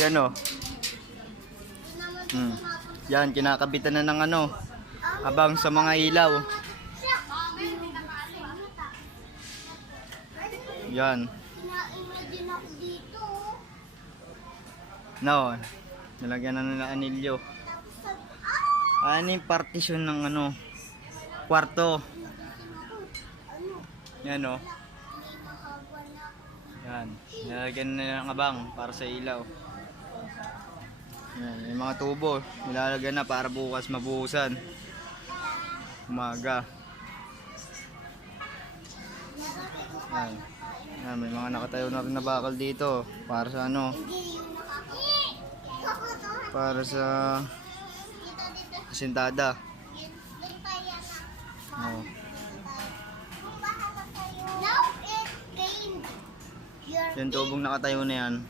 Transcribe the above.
Yan o. Yan, kinakabitan na ng ano, abang sa mga ilaw. Yan. Ina-imagine ako dito. No, nilagyan na nila anilyo. Ano yung partition ng ano, kwarto. Yan o. Yan, nilagyan na nila ng abang para sa ilaw. Yan, yung mga tubo, nilalagyan na para bukas mabuhusan. Umaga. Yan. Yan, may mga nakatayo na rin na bakal dito para sa ano, para sa asintada. Oh. Yung tubong nakatayo na yan,